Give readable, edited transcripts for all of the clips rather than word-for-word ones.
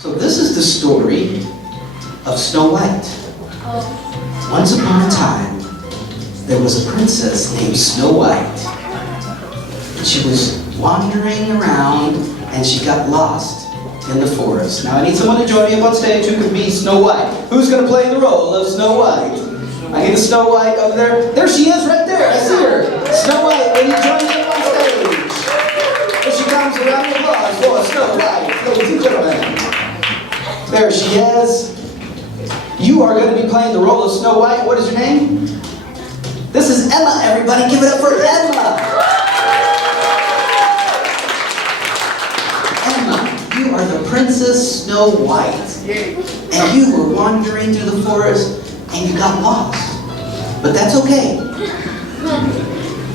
So this is the story of Snow White. Once upon a time, there was a princess named Snow White. And she was wandering around and she got lost in the forest. Now I need someone to join me up on stage who can be Snow White. Who's going to play the role of Snow White? I need a Snow White over there. There she is right there. I see her. Snow White, will you join me up on stage? Here she comes around the applause for Snow White, ladies and gentlemen. There she is. You are going to be playing the role of Snow White. What is your name? This is Emma, everybody. Give it up for Emma. Emma, you are the Princess Snow White. And you were wandering through the forest and you got lost. But that's okay.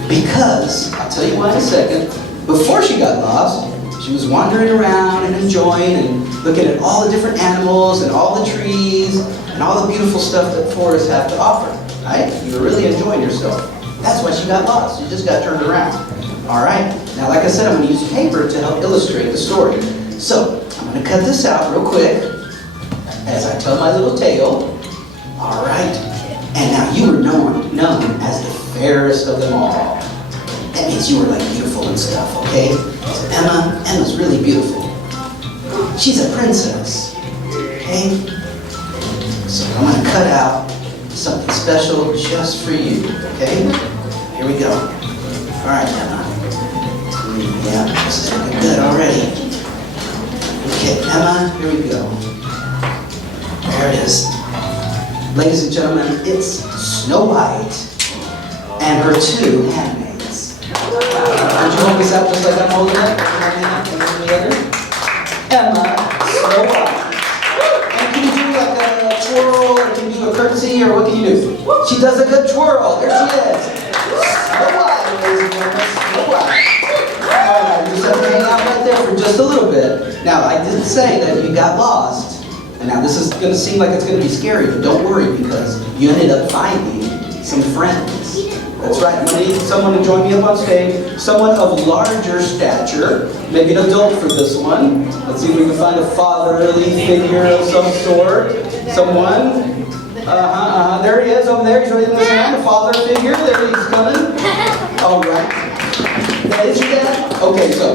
Because, I'll tell you why in a second, before she got lost, she was wandering around and enjoying and looking at all the different animals and all the trees and all the beautiful stuff that forests have to offer. Right? You were really enjoying yourself. That's why she got lost. She just got turned around. All right? Now, like I said, I'm going to use paper to help illustrate the story. So, I'm going to cut this out real quick as I tell my little tale. All right? And now you were known as the fairest of them all. That means you were like beautiful and stuff, okay? So Emma's really beautiful. She's a princess, okay? So I'm going to cut out something special just for you, okay? Here we go. All right, Emma. Yeah, this is looking good already. Okay, Emma, here we go. There it is. Ladies and gentlemen, it's Snow White and her two handmaids. Would you hold this out just like I'm holding it? Emma, Snow White. And can you do like a twirl, or can you do a curtsy, or what can you do? She does a good twirl. There she is. Snow White, ladies and gentlemen, Snow White. All right, you just have to hang out right there for just a little bit. Now, I did say that you got lost. And now this is going to seem like it's going to be scary, but don't worry because you ended up finding some friends. That's right, I'm going to need someone to join me up on stage. Someone of larger stature, maybe an adult for this one. Let's see if we can find a fatherly figure of some sort. Someone. There he is over there. He's raising his hand. A father figure. There he's coming. All right. That is your dad? Okay, so,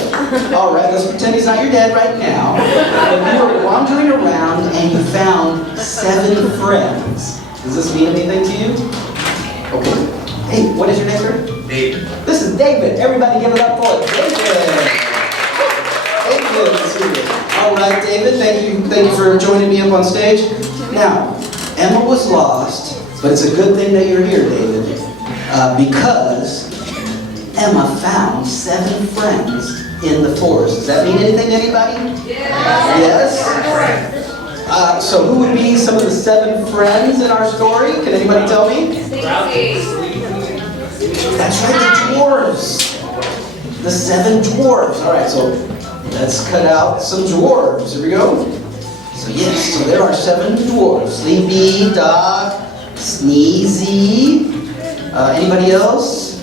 all right, let's pretend he's not your dad right now. But you were wandering around and you found 7 friends. Does this mean anything to you? Okay. Hey, what is your name, sir? David. This is David. Everybody give it up for David. David, let's see it. All right, David, thank you for joining me up on stage. Now, Emma was lost, but it's a good thing that you're here, David, because Emma found 7 friends in the forest. Does that mean anything to anybody? Yes? So who would be some of the 7 friends in our story? Can anybody tell me? That's right, the dwarves. The 7 dwarves. All right, so let's cut out some dwarves. Here we go. So yes, so there are 7 dwarves. Sleepy, Doc, Sneezy. Anybody else?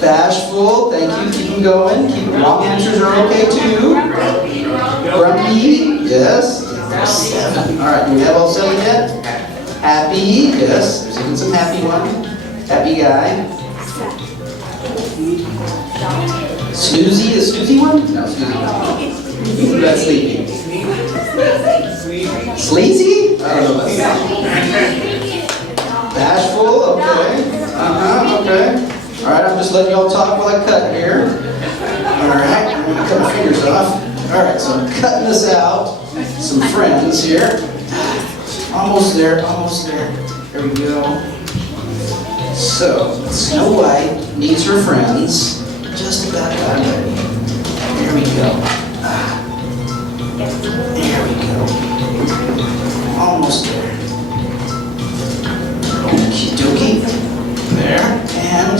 Bashful, thank you, keep them going. Wrong answers are okay too. Grumpy, yes. 7. All right, do we have all 7 yet? Happy, yes. There's even some happy one. Happy guy. Snoozy, is Snoozy one? No, Snoozy one. That's Sleepy. Sleazy? I don't know about that. Bashful, okay. Okay. All right, I'm just letting y'all talk while I cut here. All right, I'm going to cut my fingers off. All right, so I'm cutting this out. Some friends here. Almost there, almost there. There we go. So, Snow White needs her friends. Just about done. There we go. There we go. Almost there. Okie dokie. There, and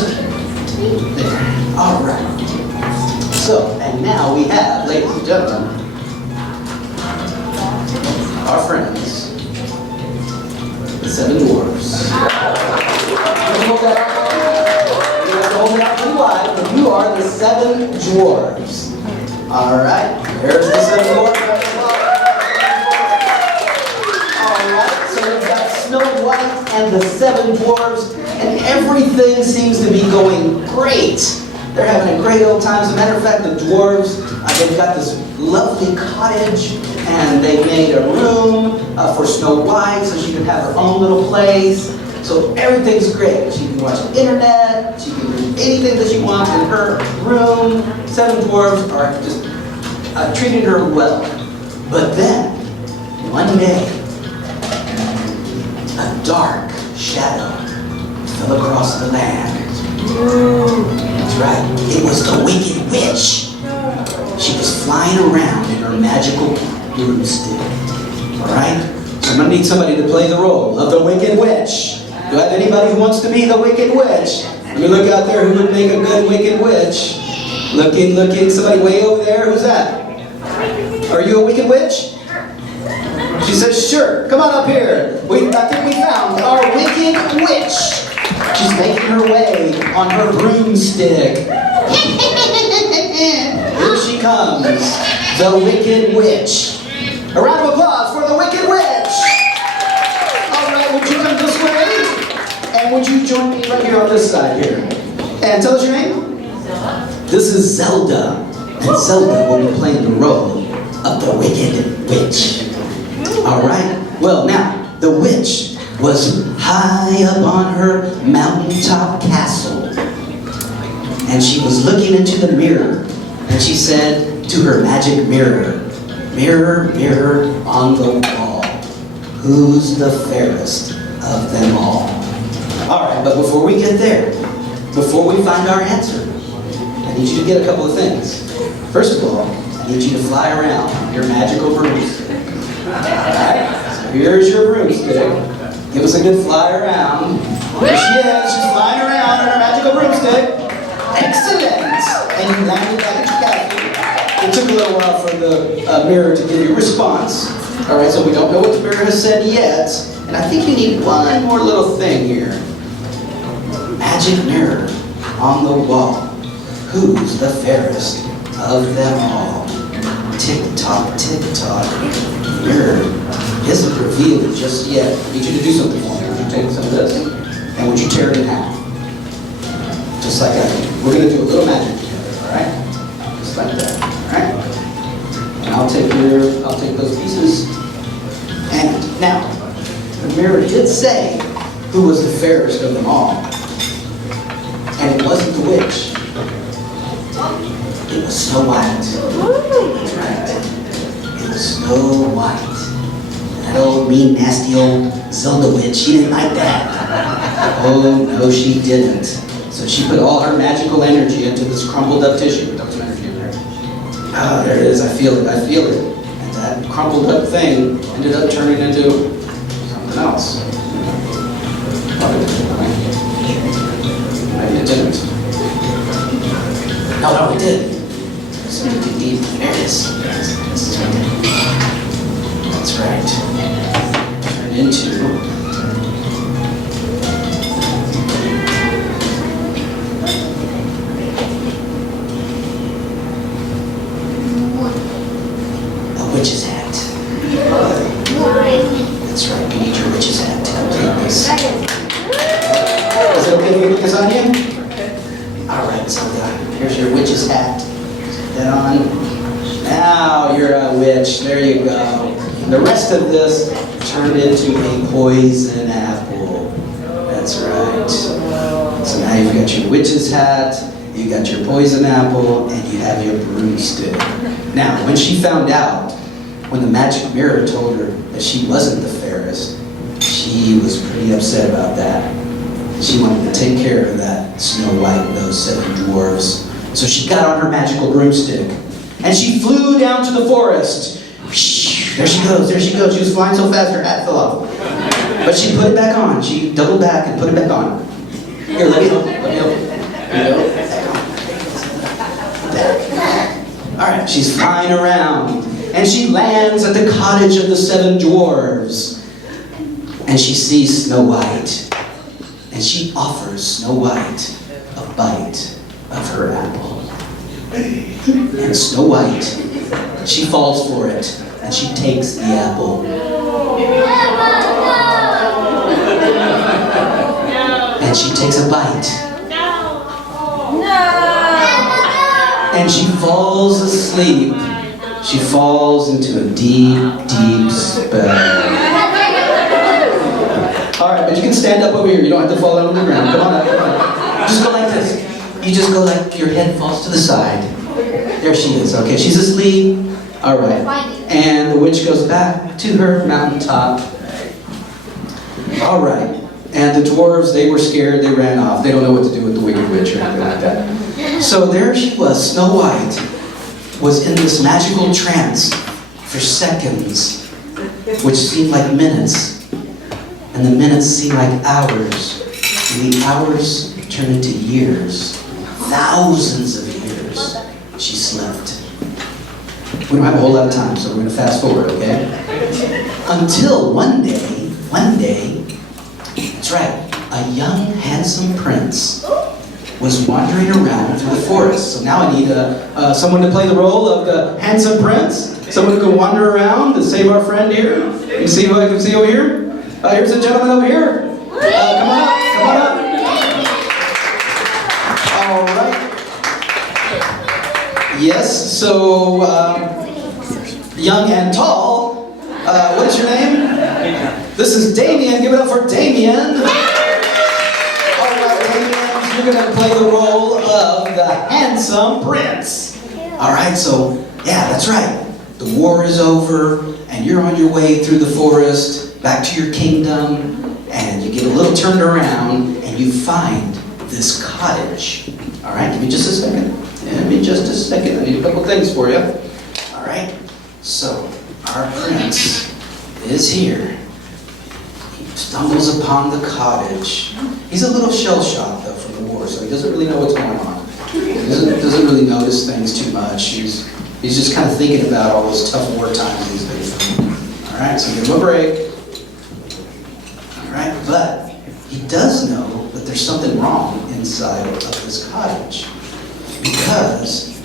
there. All right. So, and now we have, ladies and gentlemen, our friends, the 7 dwarves. You have to hold it out pretty wide, but you are the 7 dwarves. All right, there's the 7 dwarves. and the 7 dwarves, and everything seems to be going great. They're having a great old time. As a matter of fact, the dwarves, they've got this lovely cottage, and they made a room for Snow White so she can have her own little place. So everything's great. She can watch the internet, she can do anything that she wants in her room. 7 dwarves are just treating her well. But then, one day, a dark shadow fell across the land. That's right, it was the Wicked Witch. She was flying around in her magical broomstick. Alright? So I'm going to need somebody to play the role of the Wicked Witch. Do I have anybody who wants to be the Wicked Witch? Let me look out there who would make a good Wicked Witch. Looking, somebody way over there. Who's that? Are you a Wicked Witch? She says, sure, come on up here. I think we found our Wicked Witch. She's making her way on her broomstick. Here she comes, the Wicked Witch. A round of applause for the Wicked Witch. All right, would you come this way? And would you join me right here on this side here? And tell us your name. This is Zelda. And Zelda will be playing the role of the Wicked Witch. Alright, well now, the witch was high up on her mountaintop castle. And she was looking into the mirror. And she said to her magic mirror, mirror, mirror on the wall, who's the fairest of them all? Alright, but before we get there, before we find our answer, I need you to get a couple of things. First of all, I need you to fly around your magical broomstick. Alright, so here's your broomstick. Give us a good fly around. There she is, she's flying around on her magical broomstick. Excellent! And you landed back at your castle. It took a little while for the mirror to give you a response. Alright, so we don't know what the mirror has said yet. And I think you need one more little thing here. Magic mirror on the wall. Who's the fairest of them all? Tick-tock, tick-tock. Mirror isn't revealed just yet. I need you to do something for me. Would you take some of this? And would you tear it in half? Just like that. We're going to do a little magic together, alright? Just like that, alright? And I'll take those pieces. And now, the mirror did say who was the fairest of them all. And it wasn't the witch. It was Snow White. That's right. It was Snow White. That old mean, nasty old Zelda witch, she didn't like that. Oh, no, she didn't. So she put all her magical energy into this crumpled up tissue. Put some energy in there. Ah, there it is. I feel it. I feel it. And that crumpled up thing ended up turning into something else. Maybe it didn't. No, it did. Something deep. There it is. That's right. Turn into a witch's hat. That's right. You need your witch's hat to complete this. Is it okay if we put this on you? Alright, so here's your witch's hat. Put that on. Now you're a witch. There you go. The rest of this turned into a poison apple. That's right. So now you've got your witch's hat, you got your poison apple, and you have your broomstick. Now, when she found out, when the magic mirror told her that she wasn't the fairest, she was pretty upset about that. She wanted to take care of that Snow White and those 7 dwarves. So she got on her magical broomstick, and she flew down to the forest. There she goes, there she goes. She was flying so fast her hat fell off. But she put it back on. She doubled back and put it back on. Here, let me help. Let me help. Alright, she's flying around. And she lands at the cottage of the 7 dwarves. And she sees Snow White. And she offers Snow White a bite of her apple. And Snow White, she falls for it, and she takes the apple. and she takes a bite. And she falls asleep. She falls into a deep, deep spell. All right, but you can stand up over here. You don't have to fall down on the ground. Come on up, come on. Just go like this. You just go like your head falls to the side. There she is. Okay, she's asleep. All right. And the witch goes back to her mountaintop. All right. And the dwarves, they were scared. They ran off. They don't know what to do with the wicked witch or anything like that. So there she was. Snow White was in this magical trance for seconds, which seemed like minutes. And the minutes seemed like hours. And the hours turned into years. Thousands of years she slept. We don't have a whole lot of time, so we're going to fast forward, okay? Until one day, that's right, a young, handsome prince was wandering around through the forest. So now I need someone to play the role of the handsome prince. Someone who can wander around to save our friend here. You see who I can see over here? Here's a gentleman over here. Come on up, come on up. All right. Yes, so young and tall. What is your name? This is Damien. Give it up for Damien. All right, Damien, you're going to play the role of the handsome prince. All right, so yeah, that's right. The war is over, and you're on your way through the forest, back to your kingdom, and you get a little turned around, and you find this cottage. All right, give me just a second. Give me just a second. I need a couple things for you. All right, so our prince is here. He stumbles upon the cottage. He's a little shell-shocked, though, from the war, so he doesn't really know what's going on. He doesn't really notice things too much. He's just kind of thinking about all those tough war times he's been through. All right, so give him a break. All right, but he does know that there's something wrong inside of this cottage, because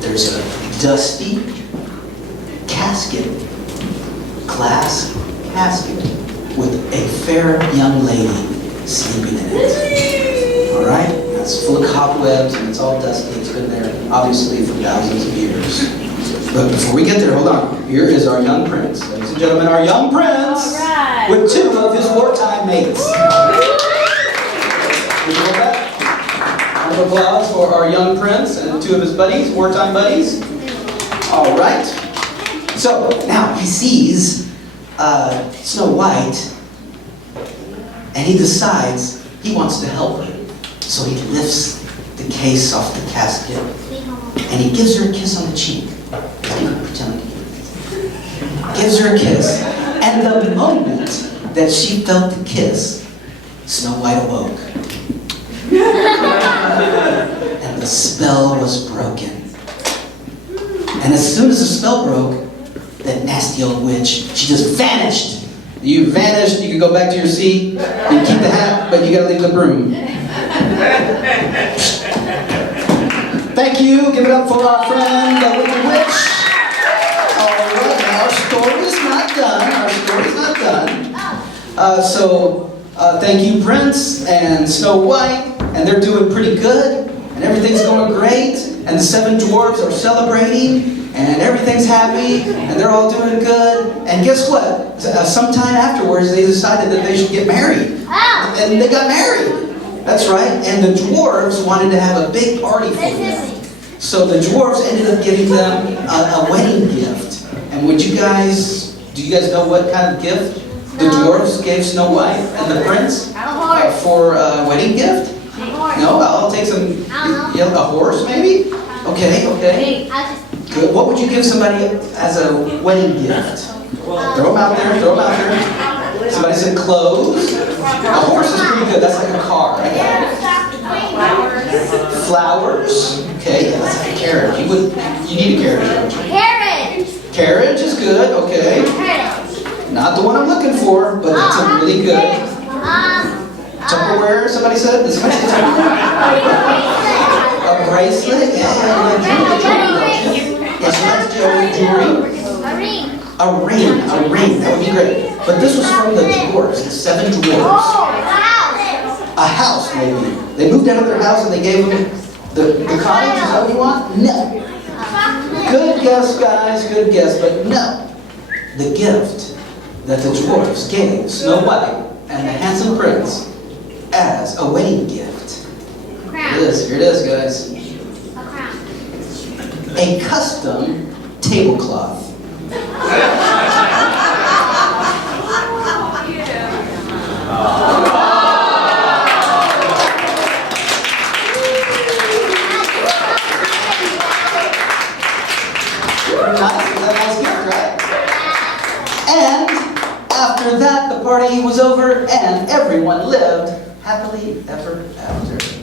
there's a dusty casket, glass casket, with a fair young lady sleeping in it. All right, it's full of cobwebs and it's all dusty. It's been there obviously for thousands of years. But before we get there, hold on. Here is our young prince, ladies and gentlemen, our young prince, with two of his wartime mates. Would you like that? Round of applause for our young prince and two of his buddies, wartime buddies. All right. So now he sees Snow White, and he decides he wants to help her. So he lifts the case off the casket, and he gives her a kiss on the cheek. Gives her a kiss, and the moment that she felt the kiss, Snow White awoke. And the spell was broken. And as soon as the spell broke, that nasty old witch, she just vanished. You vanished, you can go back to your seat, you can keep the hat, but you gotta leave the broom. Thank you, give it up for our friend, the wicked witch. All right, now our story's not done, thank you, Prince and Snow White, and they're doing pretty good, and everything's going great, and the 7 dwarves are celebrating, and everything's happy, and they're all doing good, and guess what? Sometime afterwards, they decided that they should get married, and they got married. That's right, and the dwarves wanted to have a big party for them. So the dwarves ended up giving them a wedding gift. And do you guys know what kind of gift the dwarves gave Snow White and the prince for a wedding gift? No, I'll take some, a horse maybe? Okay. Good. What would you give somebody as a wedding gift? Throw them out there. Somebody said clothes. A horse is pretty good. That's like a car. Flowers. Okay, yeah, that's like a carriage. You need a carriage, don't you? Carriage is good. Okay. Not the one I'm looking for, but it's a really good. Tupperware. Somebody said. Does somebody say Tupperware? A bracelet. Yes, jewelry. A ring. That would be great. But this was from the dwarves, the 7 dwarves. A house, maybe. They moved out of their house and they gave them the cottage. Is that what you want? No. Good guess, guys, good guess, but no. The gift that the dwarfs gave Snow White and the handsome prince as a wedding gift. Here it is, guys. A custom tablecloth. And after that, the party was over and everyone lived happily ever after.